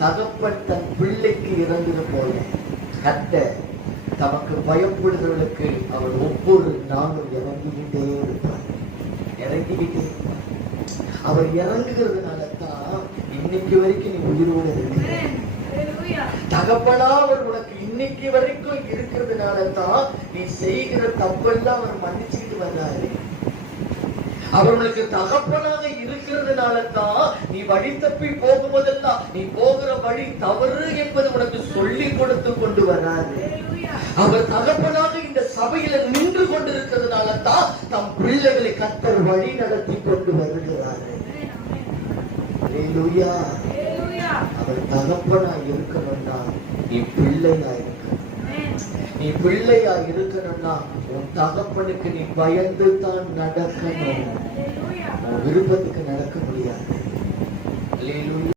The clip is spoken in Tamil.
தகப்பன் தன் பிள்ளைக்கு இறங்குது போல கர்த்தர் தமக்கு பயப்படுகிறவர்களுக்கு அவர் ஒவ்வொரு நாளும் இறங்கிக்கிட்டே இருப்பார். அவர் இறங்குகிறதுனால தான் இன்னைக்கு வரைக்கும் நீ உயிரோடு இருக்கிற. தகப்பனா அவர் உனக்கு இன்னைக்கு வரைக்கும் இருக்கிறதுனால தான் நீ செய்கிற தப்பெல்லாம் அவர் மன்னிச்சுக்கிட்டு வர்றாரு. அவர்களுக்கு தகப்பனாக இருக்கிறதுனால தான் நீ வழி தப்பி போகும்போதெல்லாம் நீ போகிற வழி தவறு என்பது உனக்கு சொல்லி கொடுத்து கொண்டு வராது. அவர் தகப்பனாக இந்த சபையில நின்று கொண்டிருக்கிறதுனால தான் தம் பிள்ளைகளை கர்த்தர் வழி நடத்தி கொண்டு வருகிறாரு. அவர் தகப்பனா இருக்கணும்னா நீ பிள்ளையா இருக்கணும். நீ பிள்ளையா இருக்கணும்னா உன் தகப்பனுக்கு நீ பயந்து தான் நடக்கணும். விருப்பத்துக்கு நடக்க முடியாது.